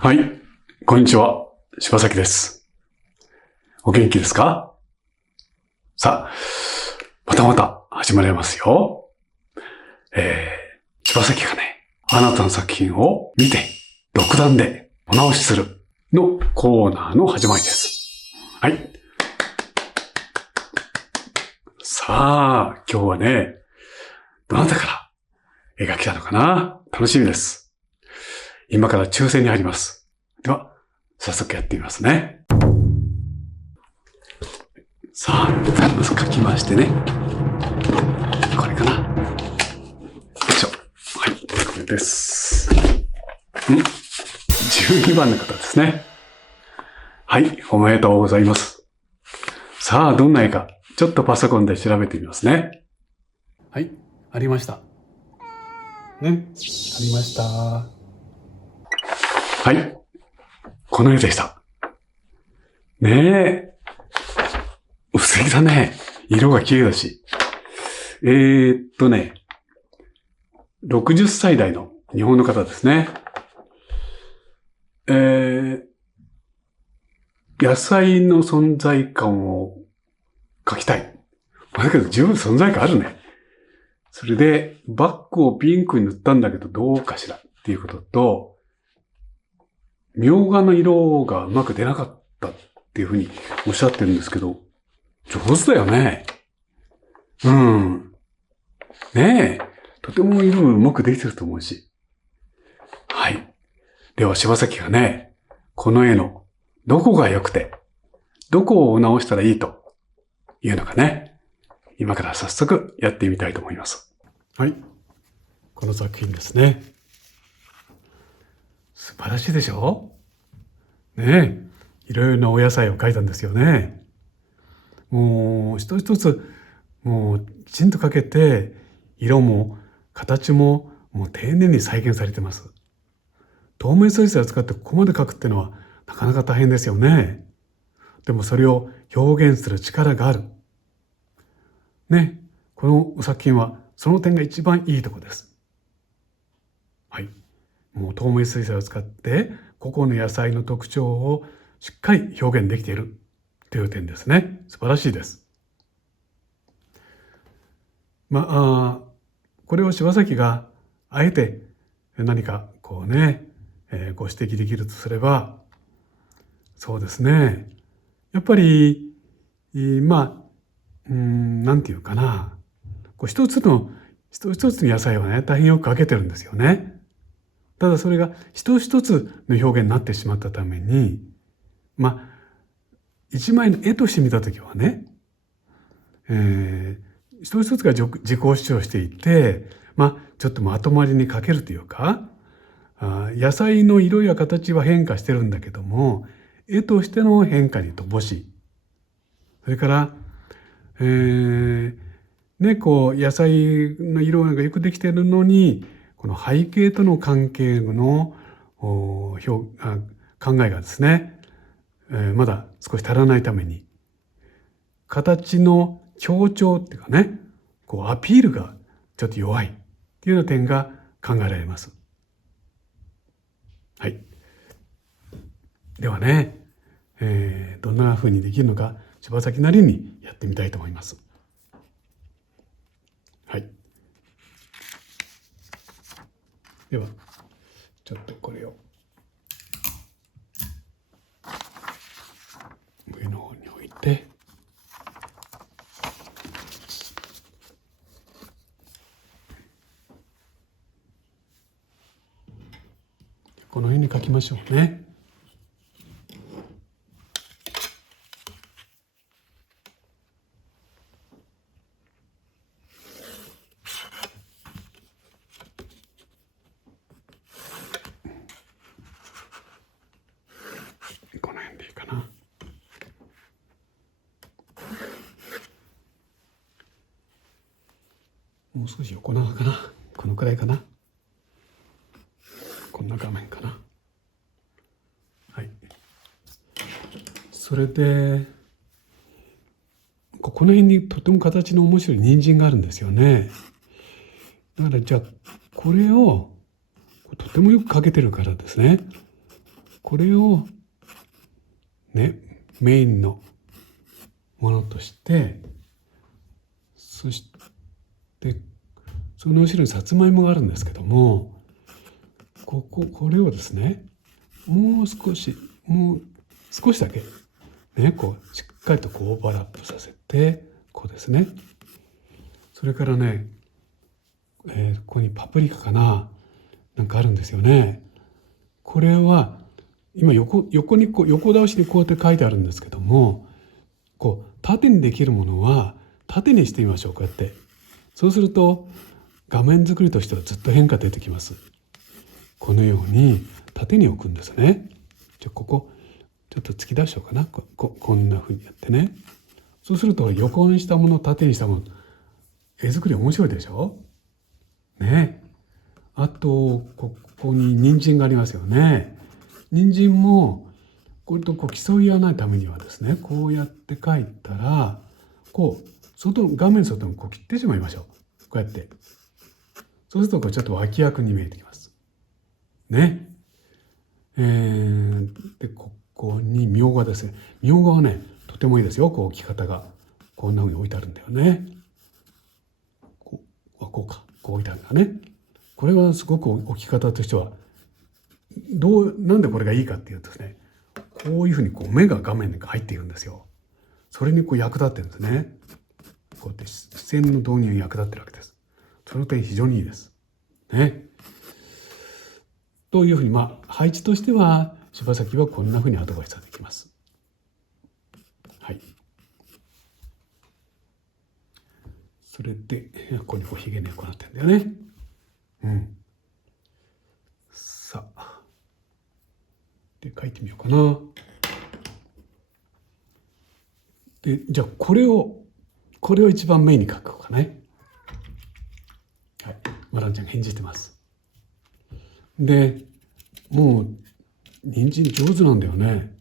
はい、こんにちは。柴崎です。お元気ですか？さあ、またまた始まりますよ。柴崎がね、あなたの作品を見て、独断でお直しするのコーナーの始まりです。はい。さあ、今日はね、どなたから絵が来たのかな？楽しみです。今から抽選に入ります。では、早速やってみますね。さあ、まず書きましてね。これかな。よいしょ。はい、これです。12番の方ですね。はい、おめでとうございます。さあ、どんな絵か、ちょっとパソコンで調べてみますね。はい、ありました。ね、ありました。はい、この絵でした。ねえ、素敵だね。色が綺麗だし。60歳代の日本の方ですね。野菜の存在感を描きたい。だけど十分存在感あるね。それで、バッグをピンクに塗ったんだけどどうかしらっていうことと、みょうがの色がうまく出なかったっていうふうにおっしゃってるんですけど、上手だよね。うん。ねえ。とても色うまくできてると思うし。はい。では、柴崎がね、この絵のどこが良くて、どこを直したらいいというのかね、今から早速やってみたいと思います。はい。この作品ですね。素晴らしいでしょ？ねえ。いろいろなお野菜を描いたんですよね。もう一つ一つ、もうきちんと描けて、色も形ももう丁寧に再現されてます。透明水彩を使ってここまで描くっていうのはなかなか大変ですよね。でもそれを表現する力がある。ね。この作品はその点が一番いいところです。はい。もう透明水彩を使って個々の野菜の特徴をしっかり表現できているという点ですね。素晴らしいです。これを柴崎があえて何かこうね、ご指摘できるとすれば、そうですね。やっぱり、なんていうかな。一つの野菜はね、大変よく描けてるんですよね。ただそれが一つ一つの表現になってしまったために、一枚の絵として見たときはね、一つ一つが自己主張していて、ちょっとまとまりに欠けるというか、野菜の色や形は変化してるんだけども、絵としての変化に乏しい。それから、野菜の色がよくできているのに、この背景との関係の考えがですね、まだ少し足らないために、形の強調っていうかね、アピールがちょっと弱いっていうような点が考えられます。はい。ではね、どんな風にできるのか、柴崎なりにやってみたいと思います。はい。では、ちょっとこれを上の方に置いて、この辺に書きましょうね。この辺でいいかな。もう少し横長かな。このくらいかな。こんな画面かな。はい。それで、この辺にとても形の面白い人参があるんですよね。だからじゃあこれをとてもよく描けてるからですね。これをね、メインのものとして、そしてその後ろにさつまいもがあるんですけども、これをですね、もう少しだけね、こうしっかりとこうオーバーラップさせて、こうですね。それからね、ここにパプリカかな、なんかあるんですよね。これは今横にこう横倒しにこうやって書いてあるんですけども、こう縦にできるものは縦にしてみましょう。こうやって、そうすると画面作りとしてはずっと変化出てきます。このように縦に置くんですね。ここちょっと突き出しようかな。こんな風にやってね。そうすると横にしたもの縦にしたもの、絵作り面白いでしょね。あとここに人参がありますよね。人参もこれとこう競い合わないためにはですね、こうやって描いたら、こう画面外にこう切ってしまいましょう。こうやって。そうするとこれちょっと脇役に見えてきます。ね。でここにみょうがですね。みょうがはね、とてもいいですよ。こう置き方がこんな風に置いてあるんだよね。こう置いてあるんだね。これはすごく置き方としてはなんでこれがいいかっていうとですね、こういうふうにこう目が画面に入っているんですよ。それにこう役立ってるんですね。こうやって視線の導入に役立ってるわけです。その点非常にいいです。ね。というふうに配置としては柴崎はこんなふうにアドバイスができます。はい。それでここにこうひげ根っこなってるんだよね。うん。さあ。で書いてみようかな。でじゃあこれを一番メインに書こうかね。はい。マランちゃん返事してます。でもう人参上手なんだよね。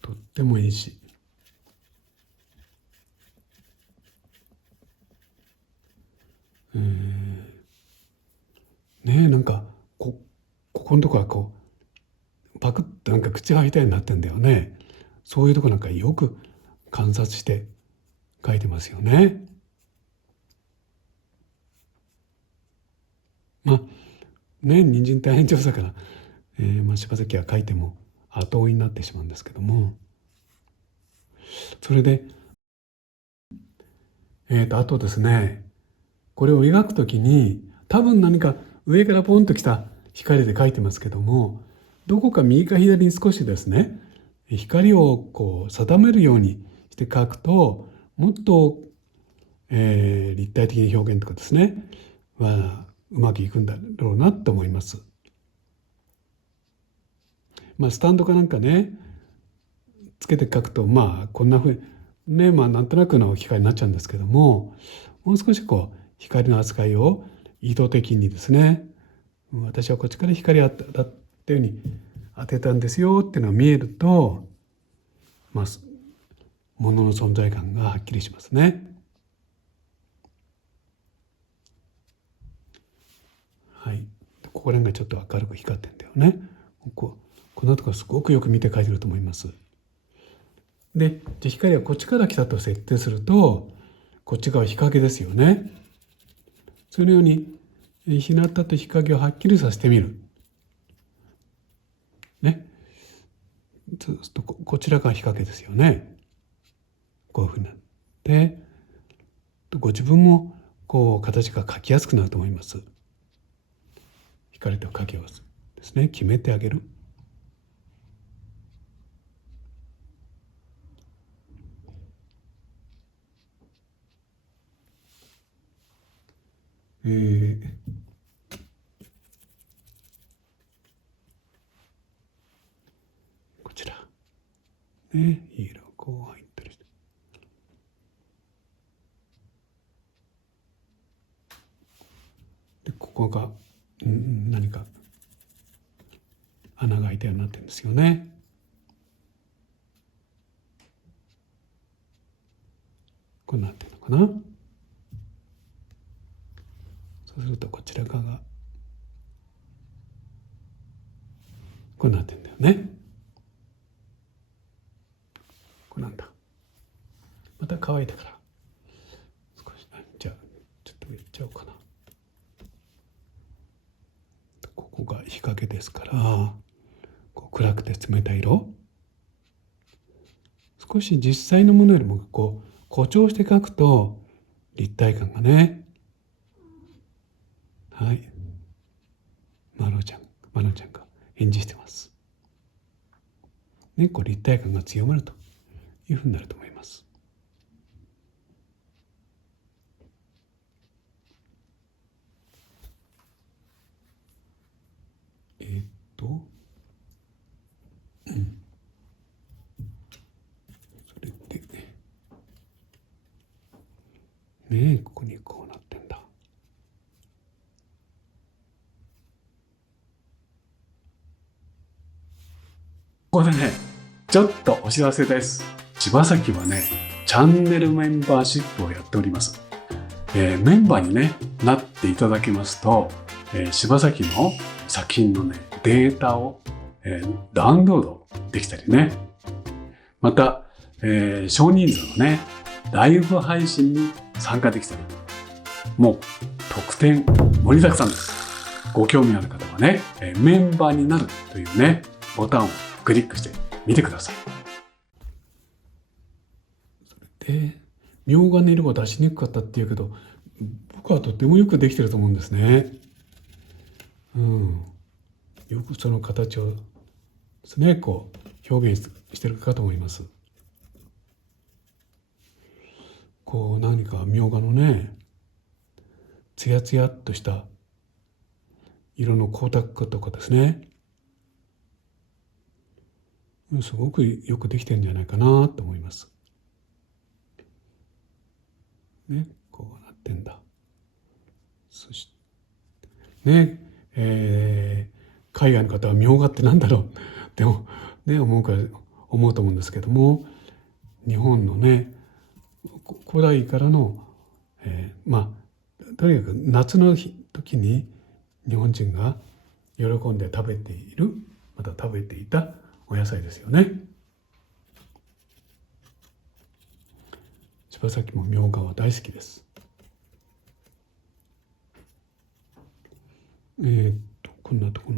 とってもいいし。ねえ、なんかここのとこはこうパクッとなんか口が開いたようになってんだよね。そういうとこなんかよく観察して書いてますよね。ね、人参大変上手だから、柴崎は書いても後追いになってしまうんですけども、それであとですね、これを描くときに多分何か上からポンときた光で描いてますけども、どこか右か左に少しですね、光をこう定めるようにして描くと、もっと、立体的な表現とかですねはうまくいくんだろうなと思います。スタンドかなんかねつけて描くとこんなふうにねなんとなくの光になっちゃうんですけども、もう少しこう光の扱いを意図的にですね、私はこっちから光を当たったように当てたんですよっていうのが見えると、物の存在感がはっきりしますね。はい、ここら辺がちょっと明るく光ってんだよね。このところすごくよく見て描いてると思います。で光はこっちから来たと設定すると、こっち側日陰ですよね。そのように日向と日陰をはっきりさせてみる。ね。そうするとこちらが日陰ですよね。こういうふうになってご自分もこう形が描きやすくなると思います。光と影をですね決めてあげる。こちらね、いい色がこう入ったりして、でここが、何か穴が開いたようになってるんですよね。こうなってるのかな。そうするとこちら側がこうなってんだよね。これなんだ。また乾いたから少し、じゃあちょっとやっちゃおうかな。ここが日陰ですから、こう暗くて冷たい色。少し実際のものよりもこう誇張して描くと立体感がね。はい。マロちゃんが返事してます。ね、こう立体感が強まるというふうになると思います。えーっと、それでね、ここにこうなってんだ。ここでね、ちょっとお知らせです。柴崎はね、チャンネルメンバーシップをやっております。メンバーに、ね、なっていただきますと、柴崎の作品の、ね、データを、ダウンロードできたりね。また、少人数のね、ライブ配信に参加できたり。もう特典盛りだくさんです。ご興味ある方はね、メンバーになるというね、ボタンをクリックしてみてください。それで、みょうがの色が出しにくかったっていうけど、僕はとってもよくできてると思うんですね。よくその形をですね、こう表現してるかと思います。こう何かみょうがのね、つやつやっとした色の光沢とかですね、すごくよくできてるんじゃないかなと思います。ね、こうなってんだ。そしてね、海外の方はみょうがってなんだろうってね、思うと思うんですけども、日本のね、古代からの、とにかく夏の時に日本人が喜んで食べている、また食べていたお野菜ですよね。柴崎もみょうがは大好きです。こんなとこ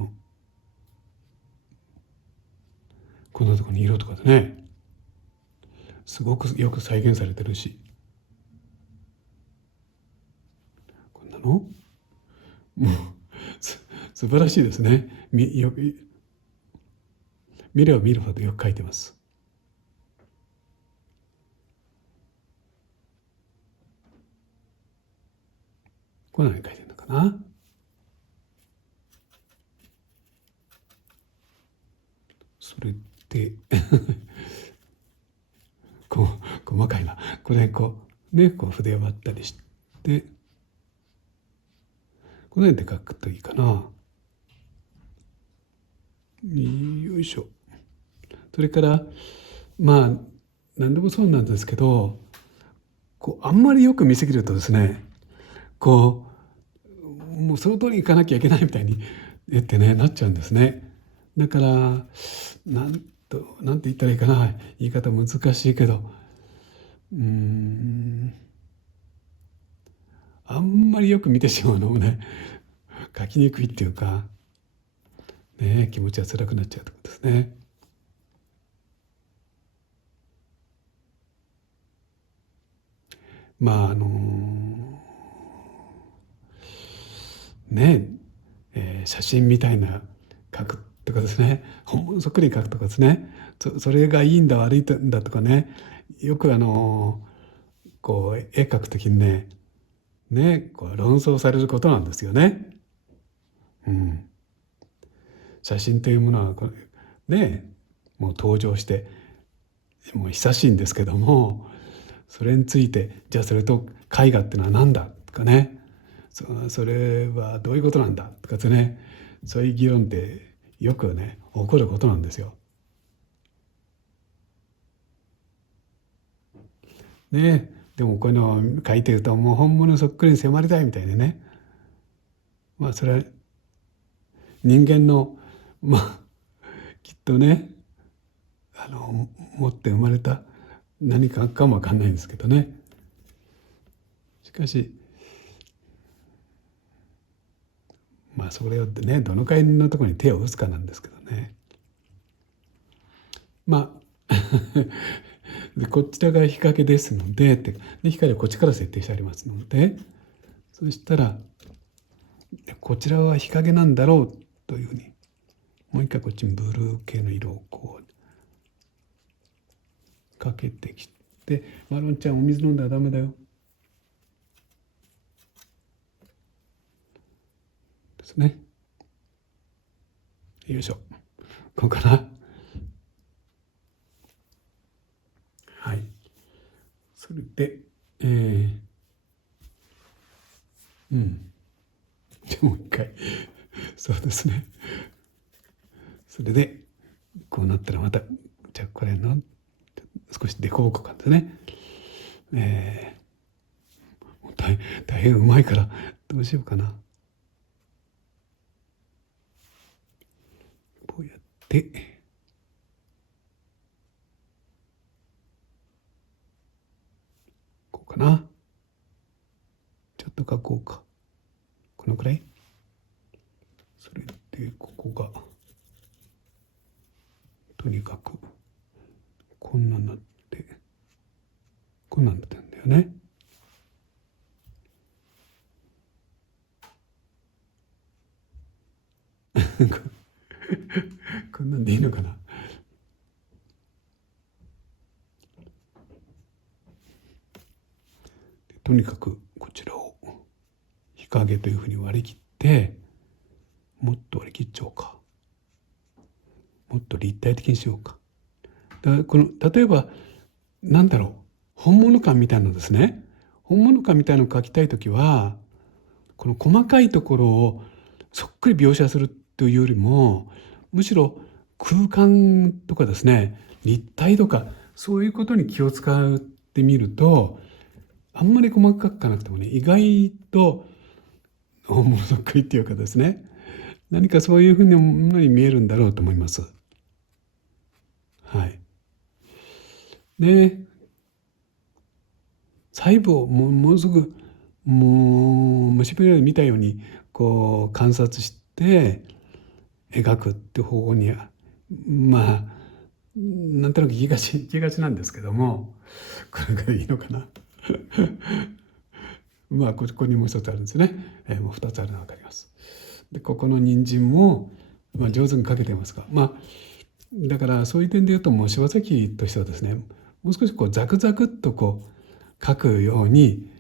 に色とかでね、すごくよく再現されてるし、こんなのもう素晴らしいですね。見れば見るほどよく描いてます。これ何描いてるのかな。それで細かいな。これこうね、こう筆を割ったりして、この辺で描くといいかな。よいしょ。それから何でもそうなんですけど、こうあんまりよく見せぎるとですね、こうもうその通りにいかなきゃいけないみたいにってねなっちゃうんですね。だからなんて言ったらいいかな、言い方難しいけど、あんまりよく見てしまうのもね書きにくいっていうかね、気持ちが辛くなっちゃうってことですね。ね写真みたいな描くとかですね、本物そっくり描くとかですね、それがいいんだ悪いんだとかね、よくこう絵描くときにこう論争されることなんですよね。写真というものはこれもう登場してもう久しいんですけども、それについてじゃあそれと絵画っていうのは何だとかね、それはどういうことなんだとかってね、そういう議論ってよくね起こることなんですよ。でもこういうのを書いてるともう本物そっくりに迫りたいみたいなね、それは人間のとね、持って生まれた何かかもわかんないんですけどね。しかし、それをね、どのくらいのところに手を打つかなんですけどね。でこちらが日陰ですので、光はこっちから設定してありますので、そしたら、こちらは日陰なんだろうというふうに、もう一回こっちにブルー系の色をこうかけてきて、マロンちゃんお水飲んだらダメだよ。ですね。よいしょ。こうかな。はい。それで、じゃあもう一回。そうですね。それで、こうなったらまた、じゃあこれの、少し凸凹感ですね。大変うまいから、どうしようかな。こうやって、こうかな。ちょっと描こうか。このくらい。それで、ここが、とにかく、こんなんなって、こんなんなってんだよね。こんなんでいいのかな。とにかくこちらを日陰というふうに割り切って、もっと割り切っちゃおうか。もっと立体的にしようか。だから例えばなんだろう、本物感みたいなのですね。本物感みたいなのを描きたいときは、この細かいところをそっくり描写するというよりも、むしろ空間とかですね、立体とかそういうことに気を使ってみると、あんまり細かく描かなくてもね、意外と本物そっくりっていうかですね、何かそういうふうなものに見えるんだろうと思います。はい。で、細部をものすぐもう虫眼鏡見たようにこう観察して描くって方法にはなんとなく行きがちなんですけども、これがいいのかな。ここにもう一つあるんですね。もう二つあるのが分かります。でここの人参も、上手に描けてますが、だからそういう点で言うと、もう柴崎としてはですね、もう少しこうザクザクっとこう描くように、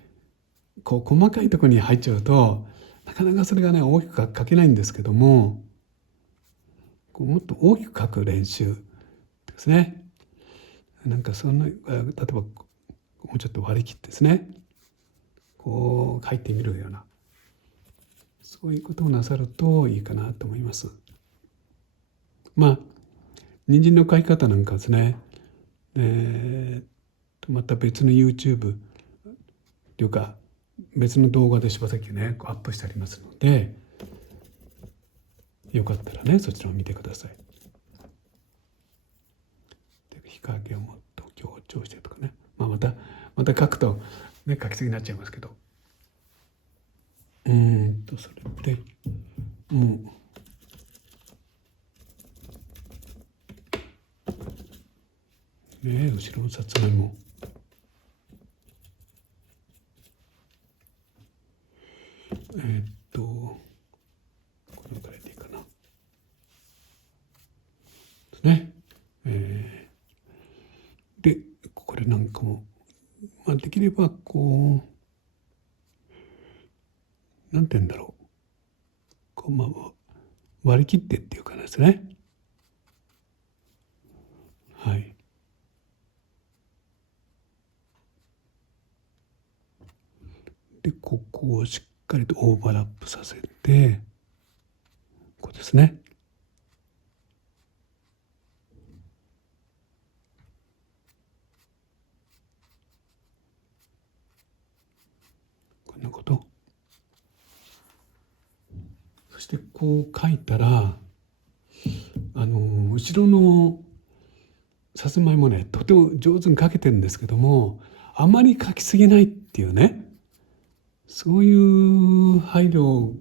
こう細かいところに入っちゃうとなかなかそれがね大きく描けないんですけども、こうもっと大きく描く練習ですね。なんかそんな例えばもうちょっと割り切ってですね、こう描いてみるような、そういうことをなさるといいかなと思います。人参の描き方なんかですね、また別の YouTube というか別の動画で柴崎ねアップしてありますので、よかったらねそちらを見てください。で日陰をもっと強調してとかね、また書くとね書きすぎになっちゃいますけど、それで後ろのさつまいも、このくらいでいいかなですね。でこれなんかも、できればこうなんて言うんだろう、こう割り切ってっていうかですね。はい。でここをしっかりとオーバーラップさせて、こうですね。こんなこと。そしてこう書いたら、後ろのさつまいもね、とても上手に描けてるんですけども、あまり描きすぎないっていうね、そういう配慮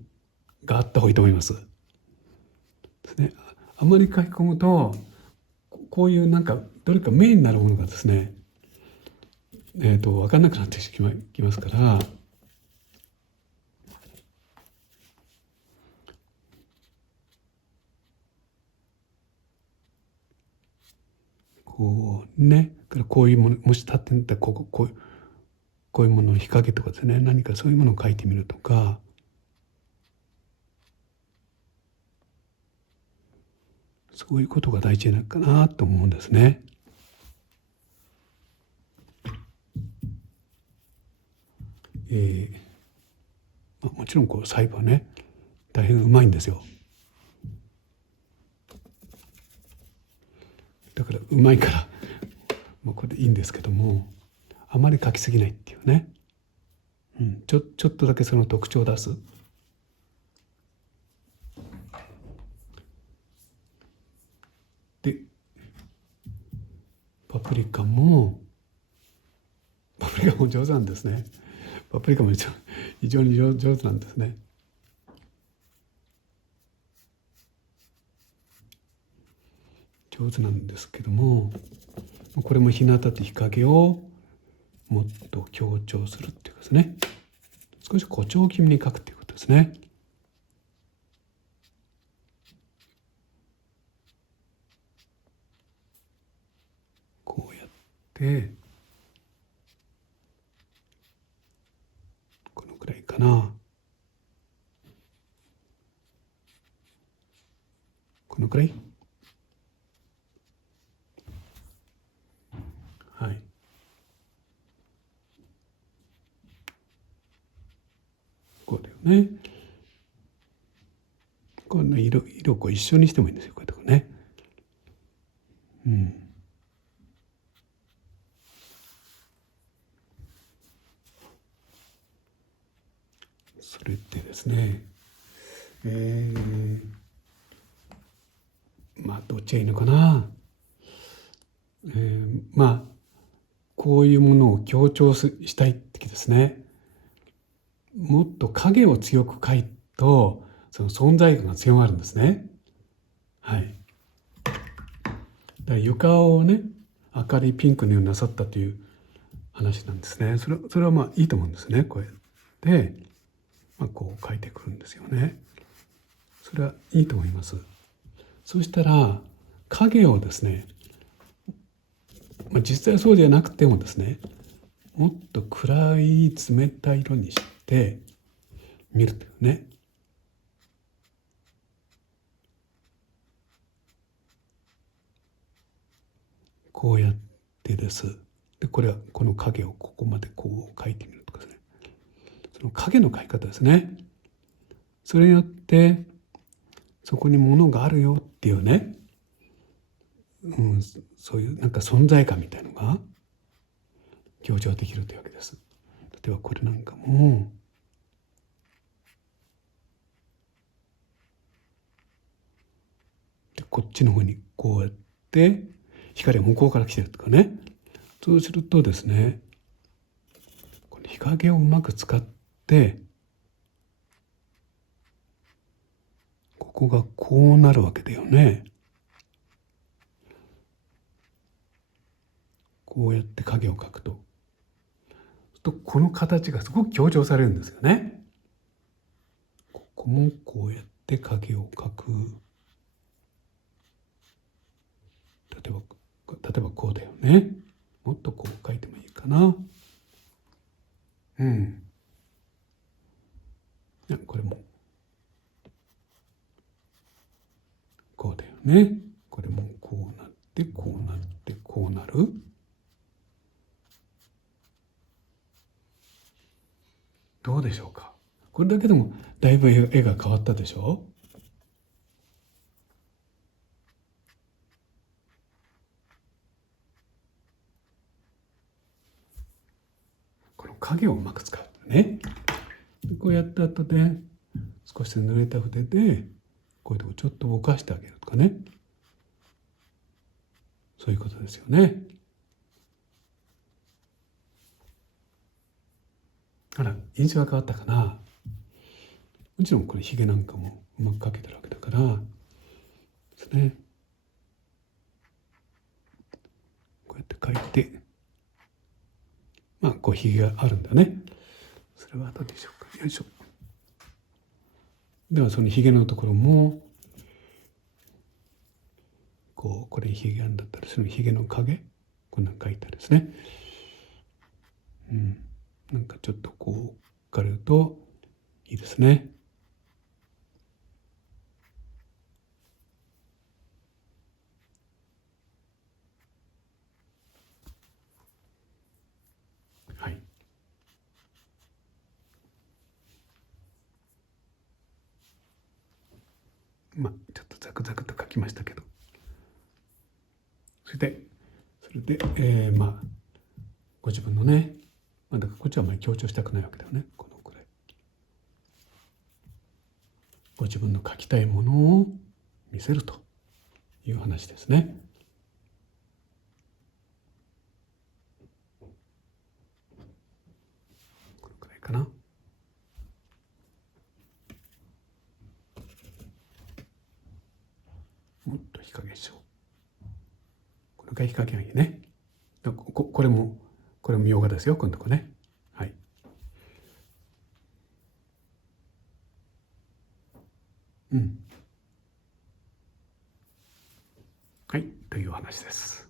があった方がいいと思います。ですね。あまり書き込むと、こういうなんかどれかメインになるものがですね、分かんなくなってきますから、こうね、こういうもの、もし立ってんだったらこういうものの日陰とかですね、何かそういうものを書いてみるとか、そういうことが大事なのかなと思うんですね。もちろん細部はね、大変うまいんですよ。だからうまいからこれでいいんですけども、あまり書きすぎないっていうね、ちょっとだけその特徴を出す。でパプリカも上手なんですね。パプリカも非常に上手なんですね。上手なんですけども、これも日向と日陰をもっと強調するっていうかですね、少し誇張気味に描くっていうことですね。こうやってこのくらいかな、このくらい、はい、こうだよね。この色をこう一緒にしてもいいんですよ、こういうとこね。それってですね、どっちがいいのかな。こういうものを強調したい時ですね、もっと影を強く描いとその存在感が強まるんですね。はい。だから床をね、明るいピンクのようになさったという話なんですね。それはいいと思うんですね。こうやってこう描いてくるんですよね。それはいいと思います。そしたら影をですね、実際そうじゃなくてもですね、もっと暗い冷たい色にして見るというね。こうやってです。でこれはこの影をここまでこう描いてみるとかですね。その影の描き方ですね。それによってそこに物があるよっていうね、そういうなんか存在感みたいのが強調できるというわけです。例えばこれなんかもでこっちの方にこうやって光が向こうから来てるとかね。そうするとですね、この日陰をうまく使ってここがこうなるわけだよね。こうやって影を描くとこの形がすごく強調されるんですよね。ここもこうやって影を描く。例えばこうだよね。もっとこう描いてもいいかな。これもこうだよね。これもこうなってこうなってこうなる。どうでしょうか。これだけでもだいぶ絵が変わったでしょ。この影をうまく使うね。こうやった後で少し濡れた筆でこういうとこちょっとぼかしてあげるとかね。そういうことですよね。あら、印象が変わったかな。もちろんこれヒゲなんかもうまく描けてるわけだからですね。こうやって描いて、まあこうヒゲがあるんだね。それはどうでしょうか。よいしょ。ではそのヒゲのところもこれヒゲがあるんだったらそのヒゲの影こんなん描いたりですね。なんかちょっとこう描るといいですね。はい。まあちょっとザクザクと描きましたけど。それで、まあご自分のね、だからこっちはあまり強調したくないわけだよね。これご自分の描きたいものを見せるという話ですね。このくらいかな。もっと日陰しよう。これが日陰がいいね。これもみょうがですよ、今度ね。はい。はい、というお話です。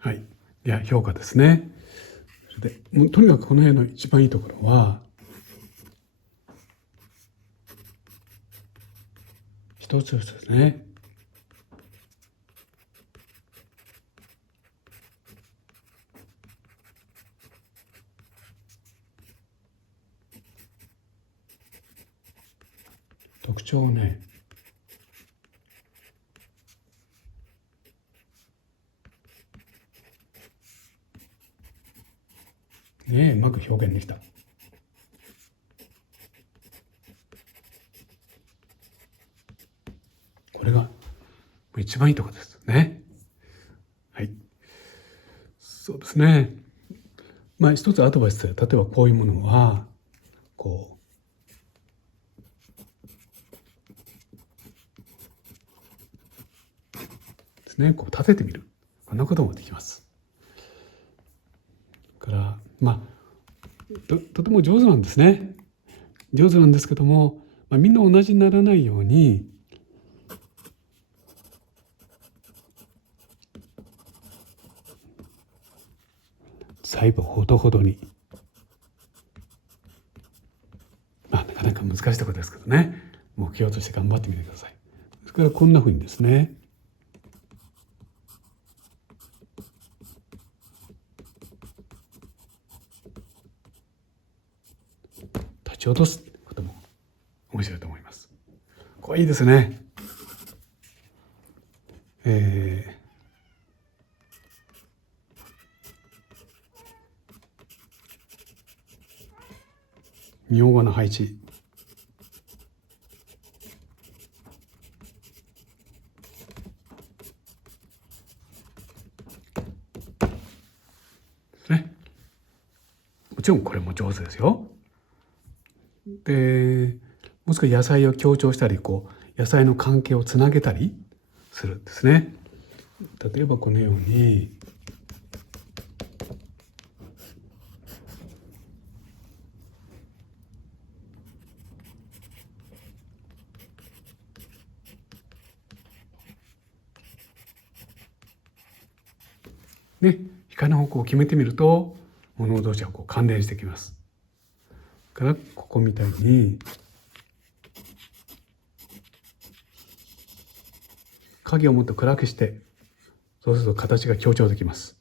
はい。では評価ですね。それでもうとにかくこの絵の一番いいところは、一つ一つですね。特徴をね、うまく表現できた。これが一番いいところですね。はい。そうですね。まあ一つアドバイス、例えばこういうものは、こうですね、こう立ててみる。こんなこともできます。から、まあ、とても上手なんですね。上手なんですけども、みんな同じにならないように、細部ほどほどに。なかなか難しいところですけどね。目標として頑張ってみてください。それからこんなふうにですね、立ち落とすことも面白いと思います。これいいですね。みょうがの配置。ですね。もちろんこれも上手ですよ。で、もう少し野菜を強調したり、野菜の関係をつなげたりするんですね。例えばこのように、光の方向を決めてみると物同士は関連してきます。からここみたいに影をもっと暗くして、そうすると形が強調できます。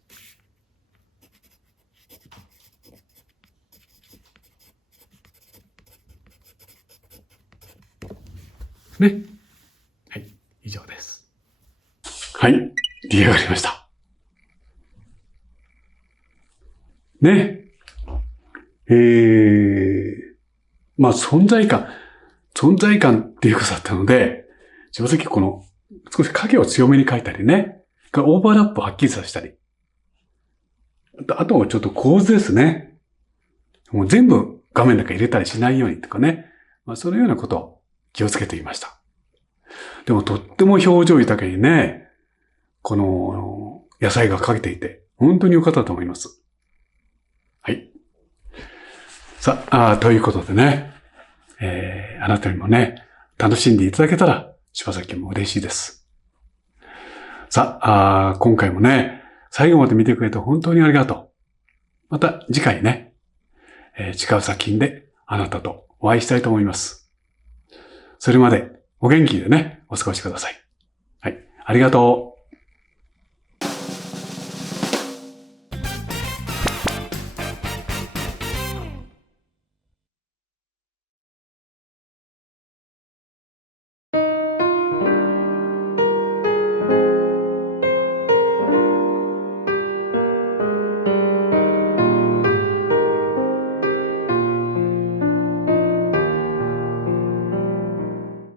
ね。はい、以上です。はい、出来上がりました。ね。まあ、存在感っていうことだったので、正直この、少し影を強めに描いたりね。オーバーラップをはっきりさせたり。あとはちょっと構図ですね。もう全部画面の中入れたりしないようにとかね。まあ、そのようなことを気をつけていました。でもとっても表情豊かにね、この野菜が描けていて、本当に良かったと思います。はい。さあ、ということでね、あなたにもね、楽しんでいただけたら、柴崎も嬉しいです。さあ、今回もね、最後まで見てくれて本当にありがとう。また次回ね、違う作品であなたとお会いしたいと思います。それまでお元気でね、お過ごしください。はい、ありがとう。